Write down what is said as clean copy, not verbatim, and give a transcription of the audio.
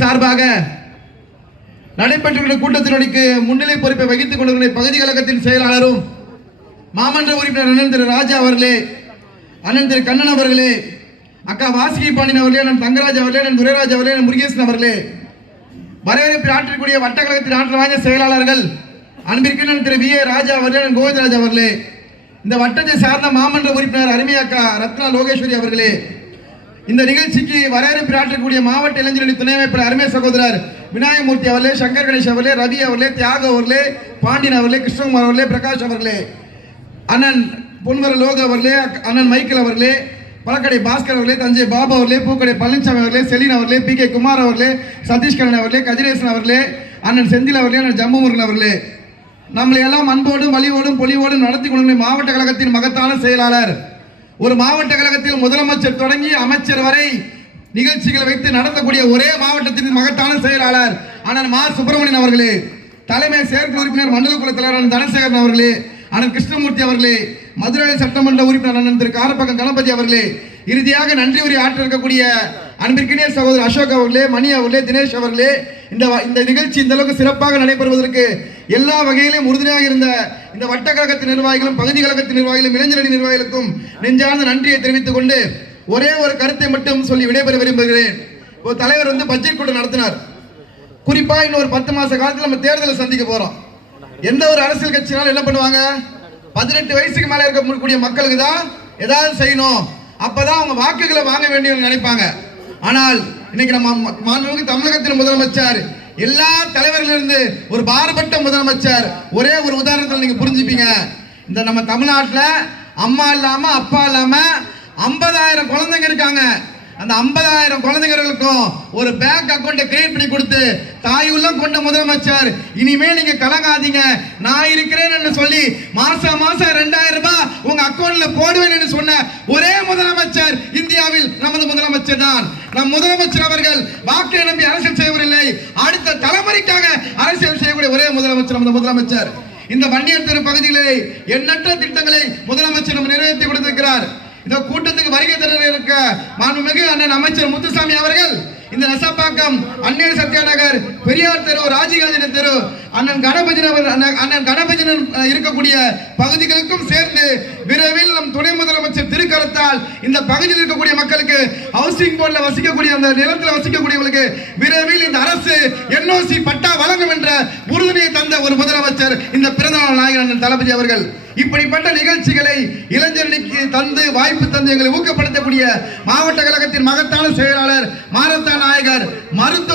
சார்பாக நடைபெற்ற கூட்டத்திற்கு முன்னிலை பொறுப்பை வகித்துக் கொண்டிருக்கிற பகுதி கழகத்தின் செயலாளரும் மாமன்ற உறுப்பினர் அண்ணன் திரு ராஜா அவர்களே, அண்ணன் திரு கண்ணன் அவர்களே, அக்கா வாசுகி பாண்டியன் அவர்களே, அண்ணன் தங்கராஜ் அவர்களே, அண்ணன் துரைராஜ் அவர்களே, அண்ணன் முருகேசன் அவர்களே, வரவேற்பு ஆற்றக்கூடிய வட்டக்கழகத்தின் ஆற்றல் வாய்ந்த செயலாளர்கள் அன்பிற்கின் திரு வி ஏ ராஜா அவர்களே, அண்ணன் கோவிந்தராஜ் அவர்களே, இந்த வட்டத்தை சார்ந்த மாமன்ற உறுப்பினர் அருமை அக்கா ரத்னா லோகேஸ்வரி அவர்களே, இந்த நிகழ்ச்சிக்கு வரவேற்பு ஆற்றக்கூடிய மாவட்ட இளைஞரணி துணை அமைப்பாளர் அருமை சகோதரர் விநாயகமூர்த்தி அவர்களே, சங்கர் கணேஷ் அவர்களே, ரவி அவர்களே, தியாக அவர்களே, பாண்டியன் அவர்களே, கிருஷ்ணகுமார் அவர்களே, பிரகாஷ் அவர்களே, அண்ணன் பொன்வர லோக அவர்களே, அண்ணன் மைக்கேல் அவர்களே, பழக்கடை பாஸ்கர் அவர்களே, தஞ்சை பாபு அவர்களே, பூக்கடை பழனிசாமி அவர்களே, செலின் அவர்களே, பி கே குமார் அவர்களே, சதீஷ் கண்ணன் அவர்களே, கதிரேசன் அவர்களே, அண்ணன் செந்தில் அவர்களே, அண்ணன் ஜம்மு முருகன் அவர்களே, நம்மளை எல்லாம் அன்போடும் வலிவோடும் பொலிவோடும் நடத்தி கொண்டு மாவட்ட கழகத்தின் மகத்தான செயலாளர், ஒரு மாவட்ட கழகத்தில் முதலமைச்சர் தொடங்கி அமைச்சர் வரை நிகழ்ச்சிகளை வைத்து நடத்தக்கூடிய ஒரே மாவட்டத்தின் மகத்தான செயலாளர் அண்ணன் மா சுப்பிரமணியன் அவர்களே, தலைமை செயற்குழு உறுப்பினர் மண்டல குழு தலைவர் அண்ணன் தனசேகரன் அவர்களே, அண்ணன் கிருஷ்ணமூர்த்தி அவர்களே, மதுரை சட்டமன்ற உறுப்பினர் அண்ணன் திரு காரப்பக்கம் கணபதி அவர்களே, இறுதியாக நன்றி உரை ஆற்ற இருக்கக்கூடிய அன்பிற்கினிய சகோதரர் அசோக் அவர்களே, மணி அவர்களே, தினேஷ் அவர்களே, இந்த நிகழ்ச்சி இந்த அளவுக்கு சிறப்பாக நடைபெறுவதற்கு எல்லா வகையிலும் உறுதுணையாக இருந்த இந்த வட்ட கழகத்தின் நிர்வாகிகளும் பகுதி கழகத்தின் நிர்வாகிகளும் இளைஞரணி நிர்வாகிகளுக்கும் நெஞ்சார்ந்த நன்றியை தெரிவித்துக் கொண்டு ஒரே ஒரு கருத்தை மட்டும் சொல்லி விடைபெற விரும்புகிறேன். ஒரு தலைவர் பட்ஜெட் கூட்டம் நடத்தினார். குறிப்பா இன்னும் ஒரு 10 மாச காலத்தில் நம்ம தேர்தலை சந்திக்க போறோம். எந்த ஒரு அரசியல் கட்சினாலும் என்ன பண்ணுவாங்க, 18 வயசுக்கு மேல இருக்கக்கூடிய மக்களுக்கு தான் ஏதாவது செய்யணும், அப்பதான் அவங்க வாக்குகளை வாங்க வேண்டிய நினைப்பாங்க. ஆனால் இன்னைக்கு நம்ம மாண்புமிகு தமிழகத்தின் முதலமைச்சர் எல்லா தலைவர்களிலிருந்து ஒரு பாரபட்ட முதலமைச்சர். ஒரே ஒரு உதாரணத்தில் நீங்க புரிஞ்சுப்பீங்க. இந்த நம்ம தமிழ்நாட்டில் அம்மா இல்லாம அப்பா இல்லாம 50,000 குழந்தைங்க இருக்காங்க. அந்த 50,000 குழந்தைகளுக்கும் ஒரு பேங்க் அக்கௌண்ட் கிரியேட் பண்ணி கொடுத்து தாய் உள்ளம் கொண்ட முதலமைச்சர். இனிமே நீங்க கலங்காதீங்க, நான் இருக்கிறேன்னு சொல்லி மாசம் 2000 ரூபாய் உங்க அக்கௌண்ட்ல போடுவேன் சொன்ன ஒரே முதலமைச்சர் இந்தியாவில் நமது முதலமைச்சர் தான். நம் முதலமைச்சர் அவர்கள் வாக்கை நம்பி அரசியல் செய்யவில்லை, அடுத்த தலைமுறைக்காக அரசியல் செய்யக்கூடிய ஒரே முதலமைச்சர் நமது முதலமைச்சர். இந்த வன்னியர் தெரு பகுதிகளில் எண்ணற்ற திட்டங்களை முதலமைச்சர் நிறைவேற்றி கொடுத்திருக்கிறார். இந்த கூட்டத்துக்கு வருகை தர இருக்க மாண்புமிகு அண்ணன் அமைச்சர் முத்துசாமி அவர்கள் இந்த நெசப்பாக்கம், அன்னை சத்யா நகர், பெரியார் தெரு, ராஜீவ்காந்தி தெரு, அண்ணன் கணபதி இருக்கக்கூடிய பகுதிகளுக்கும் சேர்ந்து விரைவில் நம் துணை முதலமைச்சர் திருக்கரத்தால் இந்த பகுதியில் இருக்கக்கூடிய மக்களுக்கு ஹவுசிங் போர்டில் வசிக்கக்கூடிய அந்த நிலத்தில் வசிக்கக்கூடியவர்களுக்கு விரைவில் இந்த அரசு NOC பட்டா வழங்கும் என்ற உறுதுணையை தந்த ஒரு முதலமைச்சர் இந்த பிறந்தநாள் நாயகன் தளபதி அவர்கள். இப்படிப்பட்ட நிகழ்ச்சிகளை இளைஞர்களுக்கு தந்து வாய்ப்பு தந்து எங்களை ஊக்கப்படுத்தக்கூடிய மாவட்ட கழகத்தின் மகத்தான செயலாளர் மாரத்தான் நாயகர் மருத்துவ